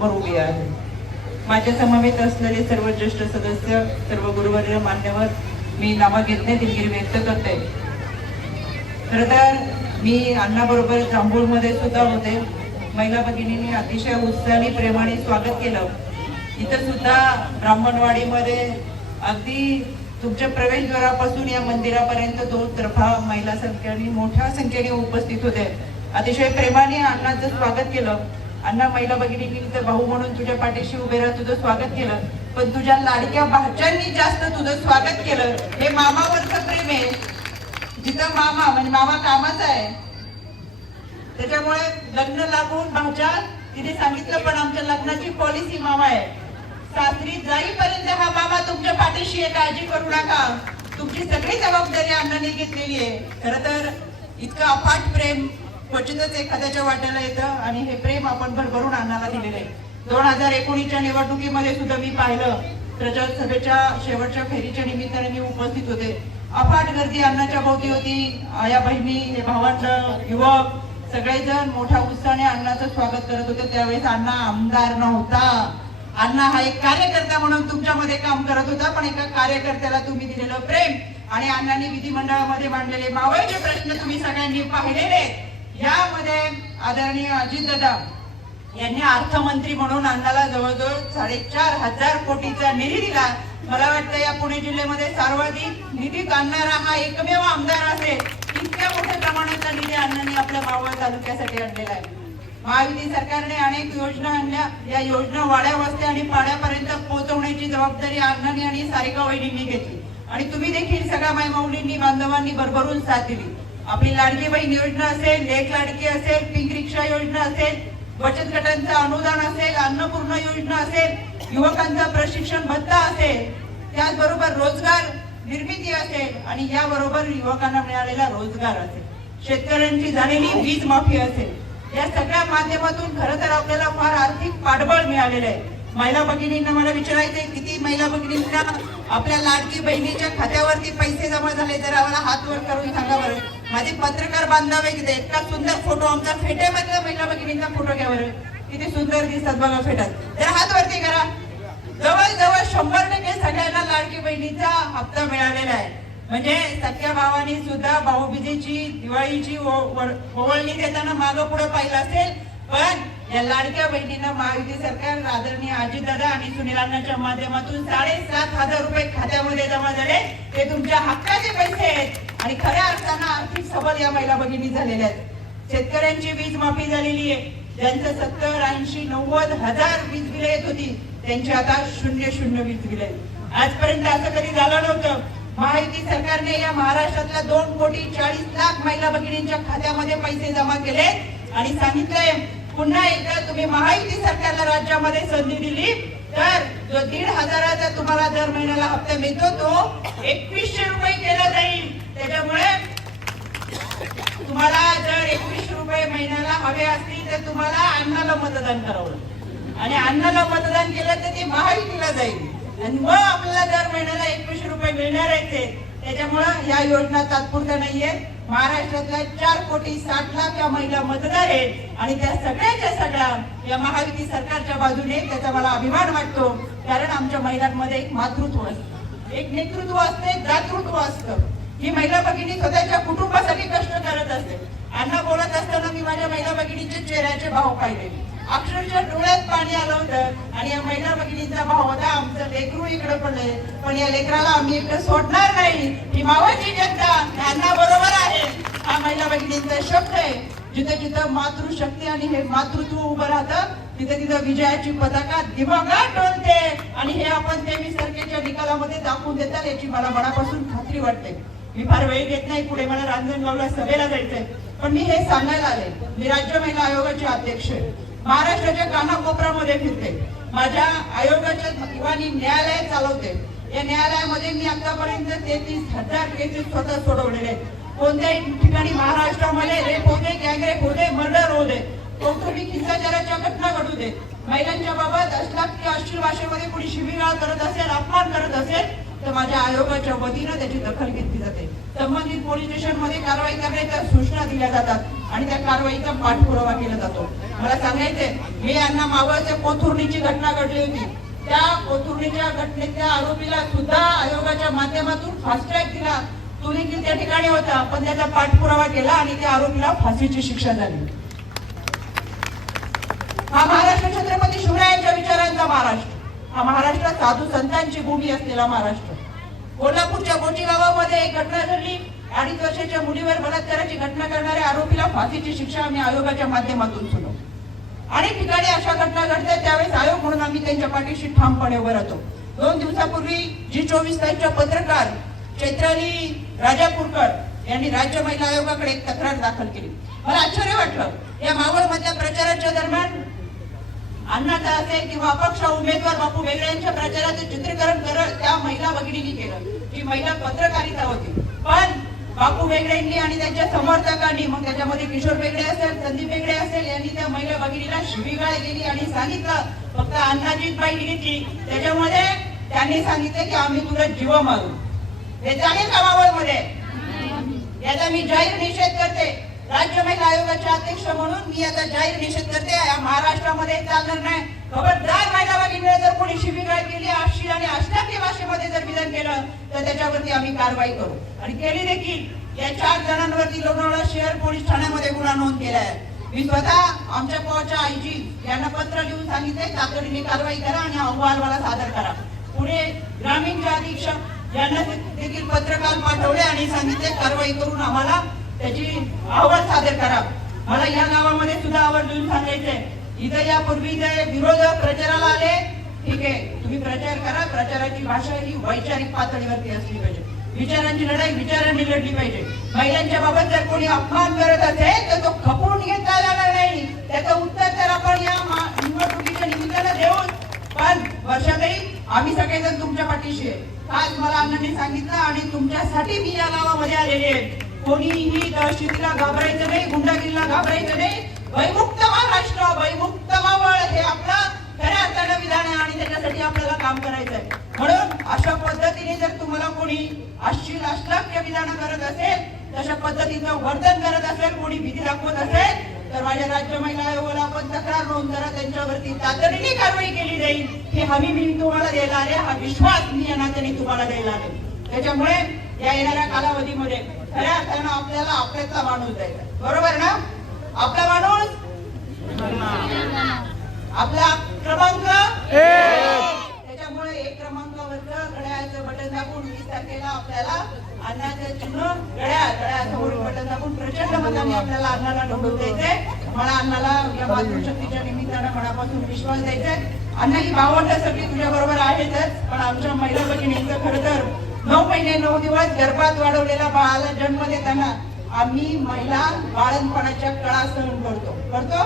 समोर उभी आहे. माझ्या समवेत असलेले सर्व ज्येष्ठ सदस्य सर्व गुरुवर्य मान्यवर मी नामाघेतने दिलगिरी व्यक्त करते. खर तर मी अण्णाबरोबर जांभूळमध्ये सुद्धा होते. महिला भगिनींनी अतिशय उत्साहाने प्रेमाने स्वागत केलं. इथं सुद्धा ब्राह्मणवाडीमध्ये अगदी तुमच्या प्रवेशद्वारापासून या मंदिरापर्यंत दोन तर्फा महिला संख्येने मोठ्या संख्येने उपस्थित होते. अतिशय प्रेमाने अण्णाचं स्वागत केलं. अण्णा महिला भगिनींनी तर भाऊ म्हणून तुझ्या पाठीशी उभे राहून तुझं स्वागत केलं. पण तुझ्या लाडक्या भाच्यांनी जास्त तुझं स्वागत केलं. हे मामावरचं प्रेम आहे. जिथं मामा म्हणजे मामा कामाचा आहे. त्याच्यामुळे लग्न लागून भाच्या तिने सांगितलं पण आमच्या लग्नाची पॉलिसी मामा आहे. सासरी जाईपर्यंत हा मामा तुमच्या पाठीशी आहे. काळजी करू नका. तुमची सगळी जबाबदारी अण्णाने घेतलेली आहे. खर तर इतकं अफाट प्रेम क्वचितच एखाद्याच्या वाट्याला येतं आणि हे प्रेम आपण भरभरून अण्णाला दिलेलं आहे. दोन हजार एकोणीसच्या निवडणुकीमध्ये सुद्धा मी पाहिलं. प्रचार सभेच्या शेवटच्या फेरीच्या निमित्ताने मी उपस्थित होते. अफाट गर्दी अण्णाच्या भोवती होती. आया बहिणी हे भावांचं युवक सगळेजण मोठ्या उत्साहाने अण्णाचं स्वागत करत होते. त्यावेळेस अण्णा आमदार नव्हता. अण्णा हा एक कार्यकर्ता म्हणून तुमच्यामध्ये काम करत होता पण एका कार्यकर्त्याला तुम्ही दिलेलं प्रेम आणि अण्णांनी विधिमंडळामध्ये मांडलेले मावळचे प्रश्न तुम्ही सगळ्यांनी पाहिलेले आहेत. यामध्ये आदरणीय अजितदादा यांनी अर्थमंत्री म्हणून अण्णाला जवळजवळ साडेचार हजार कोटीचा निधी दिला. मला वाटतं या पुणे जिल्ह्यामध्ये सर्वाधिक निधी आणणारा हा एकमेव आमदार असेल. इतक्या मोठ्या प्रमाणाचा निधी अण्णांनी आपल्या मावळ तालुक्यासाठी आणलेला आहे. महायुती सरकारने अनेक योजना आणल्या. या योजना वाड्या वस्त्या आणि पाड्यापर्यंत पोहोचवण्याची जबाबदारी अण्णांनी आणि सारिका वहिनींनी घेतली. आणि तुम्ही देखील सगळ्या मायमाऊलींनी बांधवांनी भरभरून साथ दिली. आपली लाडकी बहीण योजना असेल लेख लाडकी असेल पिंक रिक्षा योजना असेल बचत गटांचं अनुदान असेल अन्नपूर्णा योजना असेल युवकांचा प्रशिक्षण भत्ता असेल त्याचबरोबर रोजगार निर्मिती असेल आणि याबरोबर युवकांना मिळालेला रोजगार असेल. शेतकऱ्यांची झालेली वीज माफी असेल. या सगळ्या माध्यमातून खरं तर आपल्याला फार आर्थिक पाठबळ मिळालेलं आहे. महिला भगिनींना मला विचारायचंय किती महिला भगिनींना आपल्या लाडकी बहिणीच्या खात्यावरती पैसे जमा झाले तर आम्हाला हात वर करून सांगा बरं. माझे पत्रकार बांधव आहे तिथे. इतका सुंदर फोटो आमचा फेट्यामधल्या महिला भगिनींचा फोटो घ्या बरं. किती सुंदर दिसतात बघा फेटात तर हात वरती करा. जवळजवळ शंभर टक्के सगळ्यांना लाडकी बहिणीचा हप्ता मिळालेला आहे. म्हणजे सख्या भावानी सुद्धा भाऊबीजेची दिवाळीची ओवळणी देताना मागं पुढे पाहिलं असेल पण या लाडक्या बहिणींना महायुती सरकार आदरणीय दादा आणि सुनील माध्यमातून साडेसात हजार रुपये खात्यामध्ये जमा झाले. ते तुमच्या हक्काचे पैसे आहेत. आणि खऱ्या अर्थानं आर्थिक सबल या महिला भगिनी झालेल्या आहेत. शेतकऱ्यांची वीज माफी झालेली आहे. ज्यांचं सत्तर ऐंशी नव्वद हजार वीज बिल येत होती त्यांची आता शून्य शून्य वीज बिल आहेत. आजपर्यंत असं कधी झालं नव्हतं. महायुती सरकारने या महाराष्ट्रातल्या दोन कोटी चाळीस लाख महिला भगिनींच्या खात्यामध्ये पैसे जमा केले. आणि सांगितलंय पुन्हा एकदा तुम्ही महायुती सरकारला राज्यामध्ये संधी दिली तर जो दीड हजाराचा तुम्हाला दर महिन्याला हप्ता मिळतो तो एकवीसशे रुपये केला जाईल. त्याच्यामुळे तुम्हाला जर एकवीस रुपये महिन्याला हवे असतील तर तुम्हाला अन्नाला मतदान करावं. आणि अन्नाला मतदान केलं तर ते महायुतीला जाईल. आणि मग आपल्याला दर महिन्याला एकवीसशे रुपये मिळणार आहेत ते. त्याच्यामुळं या योजना तात्पुरत्या नाहीये महाराष्ट्रातल्या चार कोटी साठ लाख या महिला मतदार आहेत. आणि त्या सगळ्याच्या सगळ्या या महायुती सरकारच्या बाजूने त्याचा मला अभिमान वाटतो. कारण आमच्या महिलांमध्ये एक मातृत्व असतं. एक नेतृत्व असते दातृत्व असतं. ही महिला भगिनी स्वतःच्या कुटुंबासाठी कष्ट करत असते. अण्णा बोलत असताना मी माझ्या महिला भगिनीचे चेहऱ्याचे भाव पाहिले. अक्षरशः डोळ्यात पाणी आलं होतं आणि या महिला भगिनीचा भाव होता आमचं लेकरू इकडे पडलंय. पण या लेकराला आम्ही इकडे सोडणार नाही. ही मावाची जनता त्यांना बरोबर आहे. हा महिला भगिनींचा शब्द आहे. जिथं जिथं मातृशक्ती आणि हे मातृत्व उभं राहतं तिथे तिथं विजयाची पताका दिमागात डोलते. आणि हे आपण देवी सरकेच्या निकालामध्ये दाखवून देतात याची मला मनापासून खात्री वाटते. मी फार वेळ घेत नाही पुढे मला रांजणगावला सभेला जायचंय. पण मी हे सांगायला आले. मी राज्य महिला आयोगाचे अध्यक्ष आहे. महाराष्ट्राच्या कानाकोपऱ्यामध्ये फिरते. माझ्या आयोगाच्या दिवाणी न्यायालय चालवते. या न्यायालयामध्ये मी आतापर्यंत तेहतीस हजार केसेस स्वतः सोडवलेले आहेत. कोणत्याही ठिकाणी महाराष्ट्रामध्ये रेप होते गँगरेप होते मर्डर होते कौटुंबिक हिंसाचाराच्या घटना घडू दे. महिलांच्या बाबत असला की अश्लील भाषेमध्ये कुणी शिबिगाळ करत असेल अपमान करत असेल तर माझ्या आयोगाच्या वतीनं त्याची दखल घेतली जाते. संबंधित पोलीस स्टेशनमध्ये कारवाई करण्याच्या सूचना दिल्या जातात आणि त्या कारवाईचा पाठपुरावा केला जातो. मला सांगायचंय मी यांना मावळच्या कोथुर्णीची घटना घडली होती. त्या कोथुर्णीच्या घटनेतल्या आरोपीला सुद्धा आयोगाच्या माध्यमातून फास्ट्रॅग दिला. तो देखील त्या ठिकाणी होता पण त्याचा पाठपुरावा केला आणि त्या आरोपीला फाशीची शिक्षा झाली. हा महाराष्ट्र छत्रपती शिवरायांच्या विचारांचा महाराष्ट्र. हा महाराष्ट्र साधू संतांची भूमी असलेला महाराष्ट्र. कोल्हापूरच्या गोटी गावामध्ये एक घटना घडली. अडीच वर्षाच्या मुलीवर बलात्काराची घटना करणाऱ्या आरोपीला फाशीची शिक्षा आम्ही आयोगाच्या माध्यमातून सुनो अनेक ठिकाणी अशा घटना घडतात. त्यावेळेस आयोग म्हणून आम्ही त्यांच्या पाठीशी ठामपणे उभं राहतो. दोन दिवसापूर्वी जी चोवीस तासच्या पत्रकार चैत्राली राजापूरकर यांनी राज्य महिला आयोगाकडे एक तक्रार दाखल केली. मला आश्चर्य वाटलं. या मावळमधल्या प्रचाराच्या दरम्यान अण्णाचा असेल किंवा अपक्ष उमेदवार बापू बेगडे यांच्या प्रचाराचे चित्रीकरण करत त्या महिला भगिनींनी केलं. जी महिला पत्रकारिता होती. पण बापू वेगळेंनी आणि त्यांच्या समर्थकांनी मग त्याच्यामध्ये किशोर वेगळे असेल संदीप वेगळे असेल यांनी त्या महिला भगिनीला शिवीगाळ केली आणि सांगितलं फक्त अण्णाजीत बाईट घेतली. त्याच्यामध्ये त्यांनी सांगितलं की आम्ही तुला जीव मारू. हे चालेल का मावळमध्ये? याचा मी जाहीर निषेध करते. राज्य महिला आयोगाचे अध्यक्ष म्हणून मी आता जाहीर निषेध करते. या महाराष्ट्रामध्ये चालणार नाही. खबरदार महिला भगिनीला जर कोणी शिबिगाळ केली अश्लील आणि अश्लाघ्य भाषेमध्ये जर विधान केलं तर त्याच्यावरती आम्ही कारवाई करू. आणि केली देखील. या चार जणांवरती लोणावळा शहर पोलीस ठाण्यामध्ये गुन्हा नोंद केला आहे मी स्वतः आमच्या पोहाच्या आईजी यांना पत्र लिहून सांगितले तातडीने कारवाई करा आणि अहवाल मला सादर करा. पुणे ग्रामीणच्या अधीक्षक यांना देखील पत्रकार पाठवले आणि सांगितले कारवाई करून आम्हाला त्याची आवड सादर करा. मला या गावामध्ये सुद्धा आवर्जून सांगायचंय. इथं यापूर्वी जे विरोधक प्रचाराला आले ठीक आहे तुम्ही प्रचार करा. प्रचाराची भाषा ही वैचारिक पातळीवरती असली पाहिजे. विचारांची लढाई विचारांनी लढली पाहिजे. महिलांच्या बाबत जर कोणी अपमान करत असेल तर तो खपवून घेता जाणार नाही. त्याचं उत्तर तर आपण या निवडणुकीच्या निमित्तानं देऊ पण वर्षातही आम्ही सगळेजण तुमच्या पाठीशी आहे. आज मला अण्णांनी सांगितलं आणि तुमच्यासाठी मी या गावामध्ये आलेले आहे. कोणीही दहशतीला घाबरायचं नाही गुंडागिरीला घाबरायचं नाही. भयमुक्त महाराष्ट्र भयमुक्त मावळ हे आपलं खऱ्या अर्थानं विधान आहे आणि त्याच्यासाठी आपल्याला काम करायचं आहे. म्हणून अशा पद्धतीने जर तुम्हाला कोणी अश्लील अश्लाघ्य विधान करत असेल तशा पद्धतीचं वर्तन करत असेल कोणी भीती दाखवत असेल तर माझ्या राज्य महिला आयोगाला आपण तक्रार नोंद करा. त्यांच्यावरती तातडीने कारवाई केली जाईल. हे हमी मी तुम्हाला द्यायला आले हा विश्वास मी या नात्याने तुम्हाला द्यायला आले त्याच्यामुळे या येणाऱ्या कालावधीमध्ये खऱ्या अर्थानं आपल्याला आपल्यातला माणूस द्यायचा बरोबर ना? आपला माणूस आपला क्रमांक? त्याच्यामुळे एक क्रमांकावरचं घड्याळाचं बटन दाबून वीस तारखेला आपल्याला अन्नाचं चिन्ह घड्याळ घड्याळासमोर बटन दाबून प्रचंड मताने आपल्याला अन्नाला निवडून द्यायचंय. मला अन्नाला या मातृशक्तीच्या निमित्तानं मनापासून विश्वास द्यायचाय. अण्णा ही भावंड सगळी तुझ्या बरोबर आहेतच पण आमच्या महिला भगिनींचं खरं तर नऊ महिने नऊ दिवस गर्भात वाढवलेल्या बाळाला जन्म देताना आम्ही महिला बाळणपणाच्या कळा सहन करतो. करतो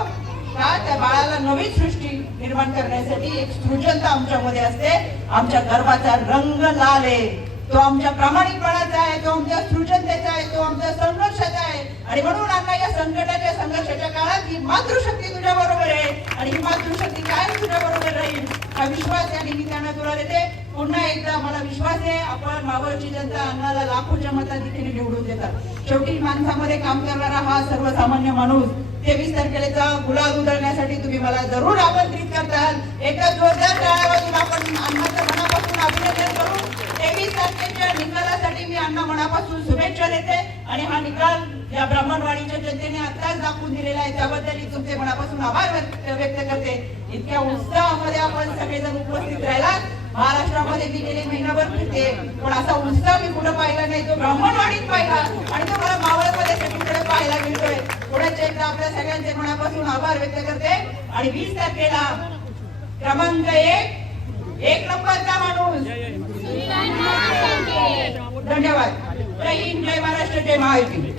का? त्या बाळाला नवीन सृष्टी निर्माण करण्यासाठी एक सृजनता आमच्यामध्ये असते. आमच्या गर्भाचा रंग लाल आहे. तो आमच्या प्रामाणिकपणाचा आहे तो आमच्या सृजनतेचा आहे तो आमच्या संघर्षाचा आहे. आणि म्हणून अण्णा या संकटाच्या संघर्षाच्या काळात ही मातृशक्ती तुझ्या बरोबर आहे. आणि ही मातृशक्ती कायम तुझ्या बरोबर राहील. हा विश्वास या निमित्तानं तुला देते. पुन्हा एकदा मला विश्वास आहे आपण मावळची जनता अन्नाला लाखोच्या मताधिकारी निवडून देतात. शेवटी माणसामध्ये काम करणारा हा सर्वसामान्य माणूस तेवीस तारखेचा गुलाब उधळण्यासाठी तुम्ही मला जरूर आमंत्रित करताल. एकदा जोरदार टाळ्या आपण अण्णाचं मनापासून अभिनंदन करू. तेवीस तारखेच्या निकालासाठी मी अण्णा मनापासून शुभेच्छा देते आणि हा निकाल या ब्राह्मणवाडीच्या जनतेने आताच दाखवून दिलेला आहे. त्याबद्दल मी तुमचे मनापासून आभार व्यक्त व्यक्त करते. इतक्या उत्साहामध्ये आपण सगळेजण उपस्थित राहिलात. महाराष्ट्रामध्ये मी गेले महिनाभर फिरते. पण असा उत्साह मी कुठं पाहिला नाही. तो ब्राह्मणवाडीत पाहिला. आणि तो मला मावळमध्ये सगळीकडे पाहायला मिळतोय. पुण्याचे एकदा आपल्या सगळ्यांचे मनापासून आभार व्यक्त करते. आणि वीस तारखेला क्रमांक एक एक नंबरचा माणूस. धन्यवाद. जय हिंद जय महाराष्ट्र जय महायुती.